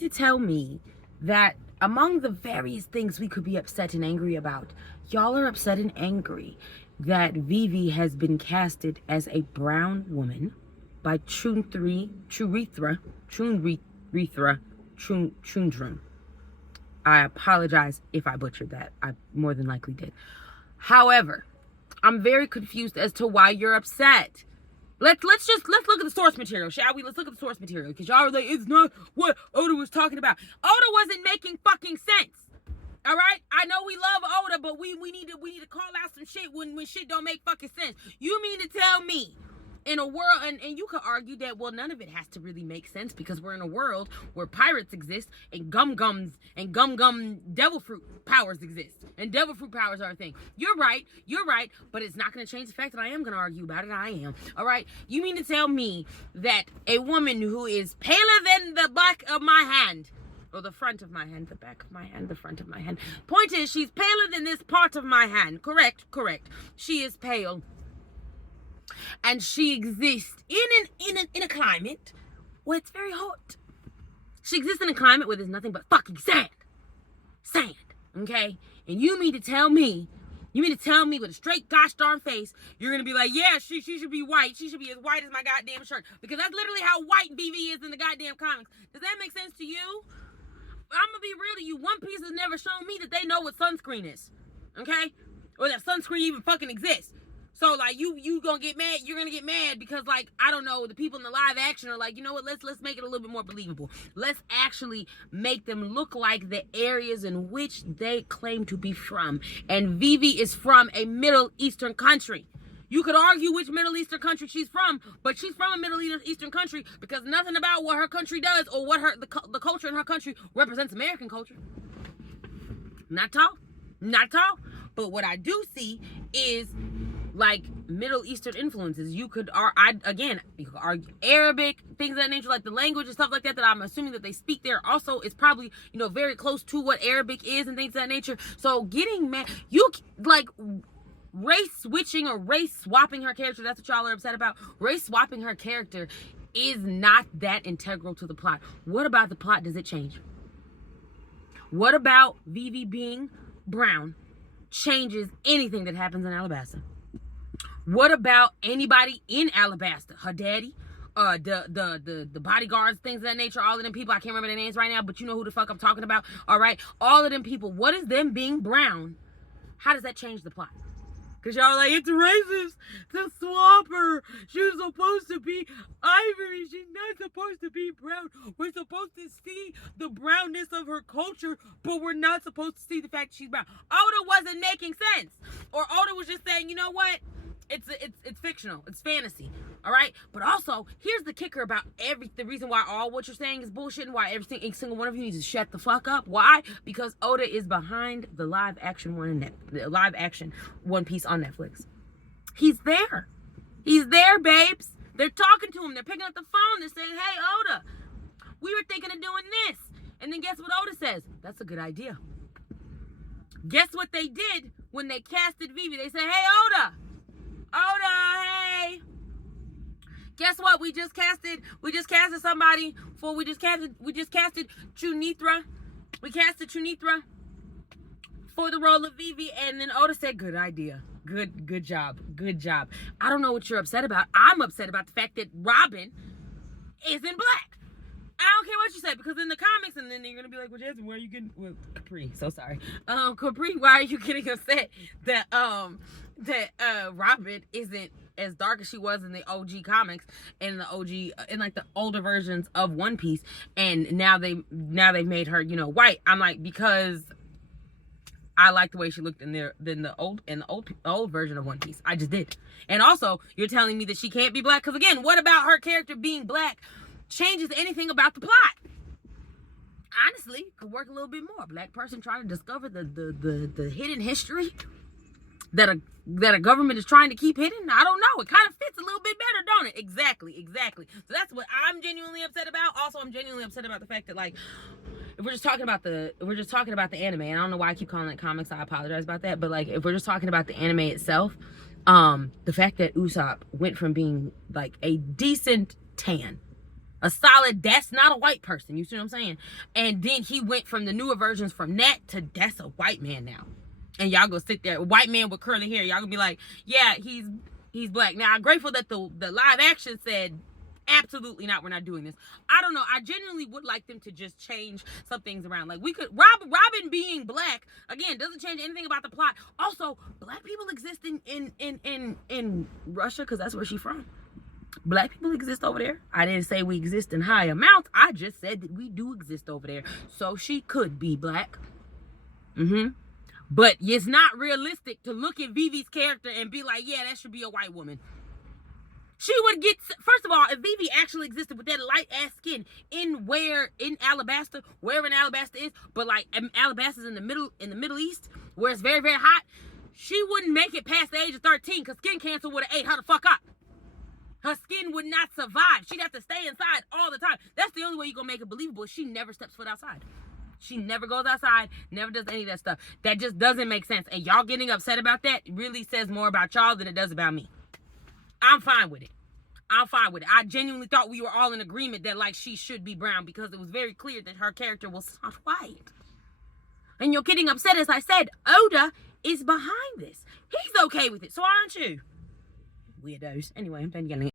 to tell me that among the various things we could be upset and angry about, y'all are upset and angry that ViVi has been casted as a brown woman by Chunrithra Chundrum. I apologize if I butchered that. I more than likely did. However, I'm very confused as to why you're upset. Let's look at the source material, shall we? Let's look at the source material, because y'all are like, it's not what Oda was talking about. Oda wasn't making fucking sense. All right, I know we love Oda, but we need to call out some shit when shit don't make fucking sense. You mean to tell me, in a world, and you could argue that, well, none of it has to really make sense because we're in a world where pirates exist and gum devil fruit powers exist, and devil fruit powers are a thing. You're right, but it's not going to change the fact that I am going to argue about it. I am. All right, you mean to tell me that a woman who is paler than the back of my hand, or the front of my hand, the back of my hand, the front of my hand. Point is, she's paler than this part of my hand. Correct. She is pale. And she exists in a climate where it's very hot. She exists in a climate where there's nothing but fucking sand. Okay? And you mean to tell me with a straight gosh darn face, you're gonna be like, yeah, she should be white. She should be as white as my goddamn shirt. Because that's literally how white ViVi is in the goddamn comics. Does that make sense to you? I'm gonna be real to you. One Piece has never shown me that they know what sunscreen is. Okay? Or that sunscreen even fucking exists. So, like, you gonna get mad. You're gonna get mad because, like, I don't know, the people in the live action are like, you know what, let's make it a little bit more believable. Let's actually make them look like the areas in which they claim to be from. And ViVi is from a Middle Eastern country. You could argue which Middle Eastern country she's from, but she's from a Middle Eastern country because nothing about what her country does or what the culture in her country represents American culture. Not at all. But what I do see is, like, Middle Eastern influences. You could argue Arabic, things of that nature, like the language and stuff like that I'm assuming that they speak there also is probably, very close to what Arabic is and things of that nature. So getting mad, race switching or race swapping her character, that's what y'all are upset about. Race swapping her character is not that integral to the plot. What about the plot does it change? What about ViVi being brown changes anything that happens in Alabasta? What about anybody in Alabasta? Her daddy, the bodyguards, things of that nature, all of them people, I can't remember their names right now, but you know who the fuck I'm talking about, all right? All of them people, what is them being brown? How does that change the plot? Because y'all are like, it's racist to swap her. She's supposed to be ivory. She's not supposed to be brown. We're supposed to see the brownness of her culture, but we're not supposed to see the fact that she's brown. Oda wasn't making sense. Or Oda was just saying, you know what? It's fictional. It's fantasy. All right? But also, here's the kicker about the reason why all what you're saying is bullshit and why every single one of you needs to shut the fuck up. Why? Because Oda is behind the live action One Piece on Netflix. He's there. He's there, babes. They're talking to him. They're picking up the phone. They're saying, hey, Oda, we were thinking of doing this. And then guess what Oda says? That's a good idea. Guess what they did when they casted ViVi? They said, hey, Oda, hey. Guess what? We just casted somebody we just casted Chunrithra. We casted Chunrithra for the role of ViVi, and then Oda said, good idea. Good job. I don't know what you're upset about. I'm upset about the fact that Robin isn't black. I don't care what you say, because in the comics, and then you're gonna be like, well, Jasmine, why are you getting, well, Capri, so sorry. Capri, why are you getting upset that Robin isn't as dark as she was in the OG comics and like the older versions of One Piece, and now they've made her, white. I'm like, because I like the way she looked in the old version of One Piece. I just did. And also, you're telling me that she can't be black, because again, what about her character being black changes anything about the plot? Honestly, could work a little bit more. Black person trying to discover the hidden history that a government is trying to keep hidden. I don't know. It kind of fits a little bit better, don't it? Exactly. So that's what I'm genuinely upset about. Also, I'm genuinely upset about the fact that, like, if we're just talking about the anime, and I don't know why I keep calling it comics, I apologize about that, but like, if we're just talking about the anime itself, the fact that Usopp went from being like a decent tan A solid, that's not a white person. You see what I'm saying? And then he went from the newer versions from that to that's a white man now. And y'all go sit there, a white man with curly hair. Y'all gonna be like, yeah, he's black. Now I'm grateful that the live action said absolutely not, we're not doing this. I don't know. I genuinely would like them to just change some things around. Like we could Robin being black again doesn't change anything about the plot. Also, black people exist in Russia because that's where she's from. Black people exist over there. I didn't say we exist in high amounts. I just said that we do exist over there. So she could be black. But it's not realistic to look at ViVi's character and be like, yeah, that should be a white woman. She would get, first of all, if ViVi actually existed with that light ass skin in Alabasta, wherever in Alabasta is, but like Alabasta's in the Middle East, where it's very, very hot, she wouldn't make it past the age of 13 because skin cancer would have ate her the fuck up. Her skin would not survive. She'd have to stay inside all the time. That's the only way you're going to make it believable. She never steps foot outside. She never goes outside, never does any of that stuff. That just doesn't make sense. And y'all getting upset about that really says more about y'all than it does about me. I'm fine with it. I'm fine with it. I genuinely thought we were all in agreement that like she should be brown because it was very clear that her character was not white. And you're getting upset, as I said, Oda is behind this. He's okay with it. So aren't you? Weirdos. Anyway, I'm done yelling.